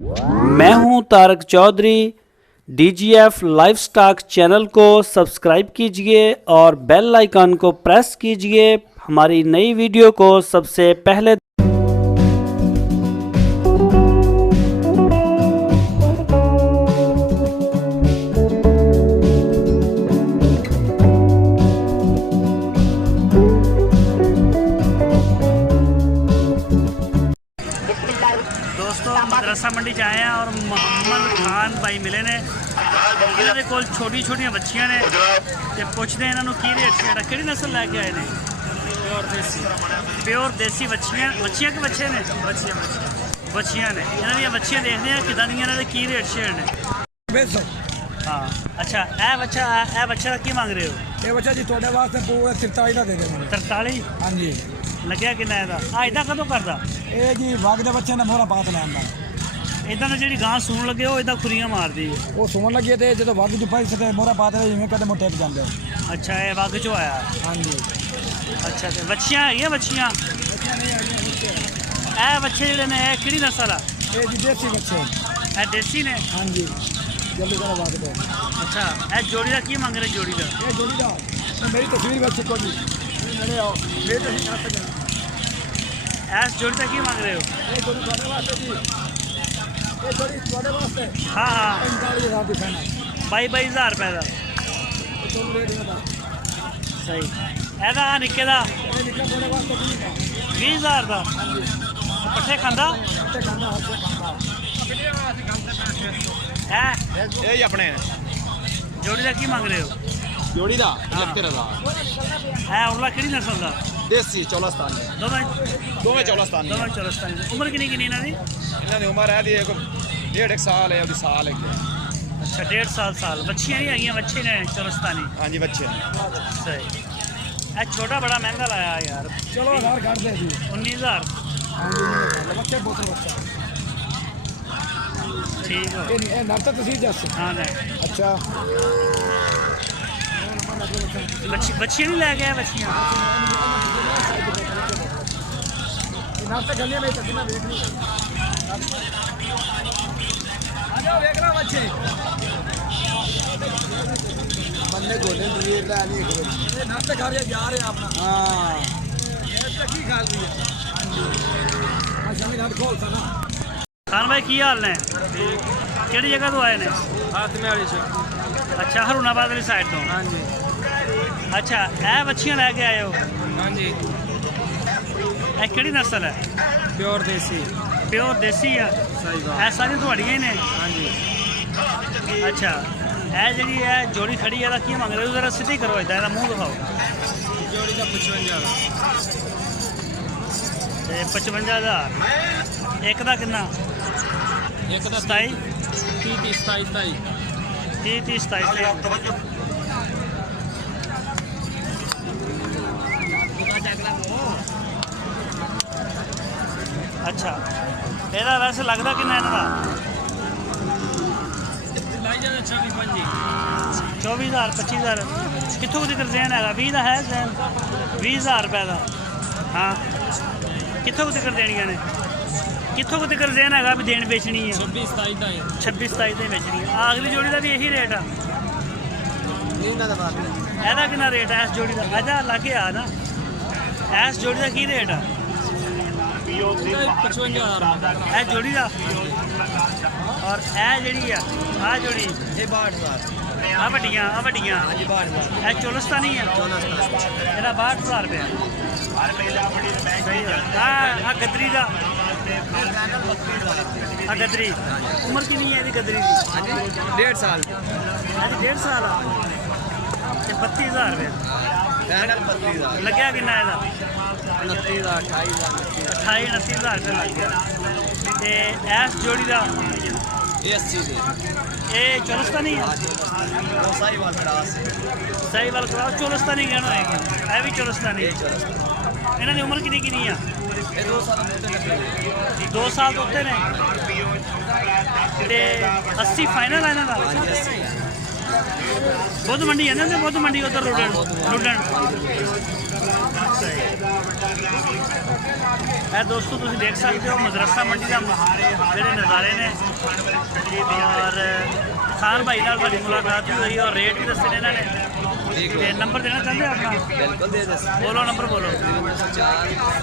मैं हूं Tarak Chaudhary. DGF livestock channel को सब्सक्राइब कीजिए और बेल आइकन को प्रेस कीजिए हमारी नई वीडियो को सबसे पहले। दोस्तों मदरसा मंडी च आए हैं और मोहम्मद खान भाई मिले ने। इन्होंने कोल छोटी छोटियां बच्चियां ने ते पुछदे इन्हों की रेट छेड़ा किहड़ी नस्ल लैके आए ने। प्योर देसी बच्चियां कि बच्चे ने बच्चियां ने। इन्हां दी बच्चियां देखते हैं किदां दियां ने ते की रेट छेड़ने। हाँ अच्छा ए बच्चा का की मांग रहे हो? ये बच्चा जी थोड़े वास्ते पूरा 43 का दे देंगे। 43? हाँ जी। लग्या किन्ना ਇਹਦਾ ਆ ਇਦਾਂ ਕਦੋਂ ਕਰਦਾ ਇਹ ਜੀ ਵਗ ਦੇ ਬੱਚੇ ਨੇ ਮੋਹਰਾ ਪਾਤ ਲੈਂਦਾ ਇਦਾਂ ਨਾ ਜਿਹੜੀ ਗਾਂ ਸੂਣ ਲੱਗੇ ਉਹ ਇਦਾਂ ਖੁਰੀਆਂ ਮਾਰਦੀ ਹੈ। ਉਹ ਸੂਣ ਲੱਗੀ ਤੇ ਜਦੋਂ ਵਗ ਜੁ ਪਾਈ ਸਤੇ ਮੋਹਰਾ ਪਾਤ ਲੈ ਜਿਵੇਂ ਕਦੇ ਮੋਟੇ ਜਾਂਦੇ। ਅੱਛਾ ਇਹ ਵਗ ਚੋਂ ਆਇਆ? हाँ जी। ਅੱਛਾ ਤੇ ਬੱਚੀਆਂ ਹੈਗੀਆਂ ਬੱਚੀਆਂ? ਇਹ ਬੱਚੇ ਜਿਹੜੇ ਨੇ ਇਹ ਕਿਹੜੀ ਨਸਲ ਆ? ये जी देसी बच्चे। ਇਹ ਦੇਸੀ ਨੇ? हाँ जी। जल्दी करो वग दे। ਅੱਛਾ ਇਹ ਜੋੜੀ ਦਾ ਕੀ ਮੰਗ ਰਹੇ ਜੋੜੀ ਦਾ? ये जोड़ी दा मेरी तस्वीर बच्चे को जी मेरे आओ ये तो नहीं कर सकते। ਇਸ ਜੋੜੀ ਦਾ ਕੀ ਮੰਗ ਰਹੇ ਹੋ? ये जोड़ी थोड़े वास्ते जी ये जोड़ी थोड़े वास्ते ਹਾਂ ਹਾਂ 45,000 ਦੀ ਫਾਈਨल 22,000 ਰੁਪਏ ਦਾ ਤੁਹਾਨੂੰ ਰੇਟ ਦਾ ਸਹੀ। ਇਹਦਾ ਨਿੱਕੇ ਦਾ ਇਹ ਨਿਕਲ ਥੋੜੇ ਵਾਸਤੇ ਨਹੀਂ ਦਾ 20,000 ਦਾ ਪੱਠੇ ਖਾਂਦਾ ਤੇ ਖਾਂਦਾ ਹਰ ਸੇ ਖਾਂਦਾ। ਹੈ ਇਹ ਹੀ ਆਪਣੇ ਜੋੜੀ ਦਾ ਕੀ ਮੰਗ ਰਹੇ ਹੋ? ਜੋੜੀ ਦਾ 71,000 ਇਹ ਉਰਲਾ ਕਿਹੜੀ ਨਸਲ ਦਾ? ਦੇਸੀ ਚੌਲਾਸਤਾਨੀ ਦੋਵੇਂ ਚੌਲਾਸਤਾਨੀ ਦੋਵੇਂ ਚੌਰਸਤਾਨੀ ਦੀ। ਉਮਰ ਕਿੰਨੀ ਇਹਨਾਂ ਦੀ? ਇਹਨਾਂ ਦੀ ਉਮਰ ਹੈ ਦੀ ਇੱਕ 1.5 ਸਾਲ ਹੈ ਉਹਦੀ ਸਾਲ ਹੈ। ਅੱਛਾ 1.5 ਸਾਲ। ਬੱਚੀਆਂ ਨਹੀਂ ਆਈਆਂ ਬੱਚੇ ਨੇ ਚੌਰਸਤਾਨੀ? ਹਾਂਜੀ ਬੱਚੇ ਸਹੀ। ਇਹ ਛੋਟਾ ਬੜਾ ਮਹਿੰਗਾ ਲਾਇਆ ਯਾਰ। ਚਲੋ ਆਧਾਰ ਕੱਢ ਦੇ ਜੀ। 19,000 हाँ जी बच्चे बोतल बच्चा ਠੀਕ ਹੋ। ये नर्ता तस्वीर जैसे ਹਾਂ ਨੇ अच्छा ਬੱਚੀਆਂ ਨਹੀਂ ਲੈ ਕੇ ਆਏ ਬੱਚੀਆਂ? नर्ता गलियां में तस्वीर देख ली आ जाओ देखना बच्चे बंदे गोले लिए ले नहीं एक ये नर्ता खा रहे जा रहे अपना। हां ये तो की खा रही है। हां जी अच्छा मैं नट खोल सा ना। ਖਾਨ ਭਾਈ ਕੀ ਹਾਲ ਨੇ? ਕਿਹੜੀ ਜਗ੍ਹਾ ਤੋਂ ਆਏ ਨੇ? हाथ में वाली से ਅੱਛਾ ਹਰੂਨਾਬਾਦ ਵਾਲੀ ਸਾਈਡ ਤੋਂ। हां जी ਅੱਛਾ ਇਹ ਬੱਚੀਆਂ ਲੈ ਕੇ ਆਏ ਹੋ? हां जी ਇਹ ਕਿਹੜੀ ਨਸਲ ਹੈ? प्योर देसी ਪਿਓਰ ਦੇਸੀ ਆ? सही बात। ਇਹ ਸਾਰੀਆਂ ਤੁਹਾਡੀਆਂ ਹੀ ਨੇ? हां जी ਅੱਛਾ ਇਹ ਜਿਹੜੀ ਹੈ ਜੋੜੀ ਖੜੀ ਹੈ ਇਹਦਾ ਕੀ ਮੰਗ ਰਹੇ ਹੋ? ਜ਼ਰਾ ਸਿੱਧੀ ਕਰੋ ਇਦਾਂ ਇਹਦਾ ਮੂੰਹ ਦਿਖਾਓ। जोड़ी का 55 ਤੇ 55,000 ਇੱਕ ਦਾ ਕਿੰਨਾ? एक दा 27 30 27 27 30 30 27 ਅੱਛਾ ਇਹਦਾ ਵੈਸੇ ਲੱਗਦਾ ਕਿੰਨਾ ਇਹਨਾਂ ਦਾ? लाई जाने 26 25 24,000 25,000 ਕਿੱਥੋਂ ਦੀ ਜ਼ੈਨ ਹੈਗਾ? 20 ਦਾ ਹੈ ਜ਼ੈਨ 20,000 ਰੁਪਏ ਦਾ। ਹਾਂ ਕਿੱਥੋਂ ਤੱਕ ਦੇਣੀਆਂ ਨੇ? ਕਿੱਥੋਂ ਤੱਕ ਜ਼ੈਨ ਹੈਗਾ ਵੀ ਦੇਣ ਵੇਚਣੀ ਹੈ? 26 27 ਦਾ 26 27 ਤੇ ਵੇਚਣੀ ਹੈ। ਅਗਲੀ ਜੋੜੀ ਦਾ ਵੀ ਇਹੀ ਰੇਟ ਆ? ਇਹਨਾਂ ਦਾ ਬਾਤ ਇਹਦਾ ਕਿੰਨਾ ਰੇਟ ਹੈ ਇਸ ਜੋੜੀ ਦਾ? ਇਹਦਾ ਲਾਗੇ ਆ ਨਾ ਇਸ ਜੋੜੀ ਦਾ ਕੀ ਰੇਟ ਆ? 55,000 ਇਹ ਜੋੜੀ ਦਾ ਔਰ ਇਹ ਜਿਹੜੀ ਆ ਆਹ ਜੋੜੀ ਇਹ 62,000 ਆ ਵੱਡੀਆਂ ਹਾਂਜੀ 62,000 ਇਹ ਚੋਲਸਤਾਨੀ ਆ? ਇਹਦਾ 62,000 ਰੁਪਏ ਸਹੀ ਆ। ਆ ਗਦਰੀ ਦਾ ਆ ਗਦਰੀ ਉਮਰ ਕਿੰਨੀ ਹੈ ਇਹਦੀ ਗਦਰੀ ਦੀ? 1.5 ਸਾਲ ਇਹਦੀ 1.5 ਸਾਲ ਆ ਤੇ 32,000 ਰੁਪਏ ਫਾਈਨਲ 32,000 ਲੱਗਿਆ ਕਿੰਨਾ ਇਹਦਾ? 29,000 28,000 28-29,000 ਰੁਪਏ ਲੱਗ ਗਿਆ। ਤੇ ਇਸ ਜੋੜੀ ਦਾ ਇਹ 80 ਦੇ ਇਹ ਚੋਲਸਤਾਨੀ ਆ? ਸਾਈਵਾਲ ਕਰਾਸ ਸਹੀ ਵਾਲ ਕਰਾਓ ਚੋਲਸਤਾਨੀ ਕਹਿਣਾ ਹੋਏਗਾ। ਇਹ ਵੀ ਚੋਲਸਤਾਨੀ। ਇਹਨਾਂ ਦੀ ਉਮਰ ਕਿੰਨੀ ਕਿੰਨੀ ਆ? ਇਹ 2 ਸਾਲ ਦੇ ਉੱਤੇ 2 ਸਾਲ ਤੋਂ ਉੱਤੇ ਨੇ ਤੇ 80 ਫਾਈਨਲ ਹੈ ਇਹਨਾਂ ਦਾ? बुद्ध मंडी है ना? बुद्ध मंडी उधर रुडन ਅੱਛਾ ਜੀ। ਇਹ ਦੋਸਤੋ ਤੁਸੀਂ ਦੇਖ ਸਕਦੇ ਹੋ ਮਦਰਸਾ ਮੰਡੀ ਦਾ ਜਿਹੜੇ ਨਜ਼ਾਰੇ ਨੇ। ਔਰ ਖਾਨ ਭਾਈ ਨਾਲ ਸਾਡੀ ਮੁਲਾਕਾਤ ਵੀ ਹੋਈ ਔਰ ਰੇਟ ਵੀ ਦੱਸੇ ਨੇ ਇਹਨਾਂ ਨੇ। ਤੇ ਨੰਬਰ ਦੇਣਾ ਚਾਹੁੰਦੇ ਹੋ ਆਪਣਾ? बिल्कुल दे दे ਬੋਲੋ ਨੰਬਰ ਬੋਲੋ। 4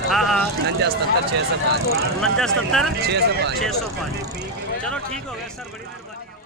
ਹਾਂ ਹਾਂ 49 77 605 49 77 605 605। ਚਲੋ ਠੀਕ ਹੋ ਗਿਆ ਸਰ, ਬੜੀ ਮਿਹਰਬਾਨੀ।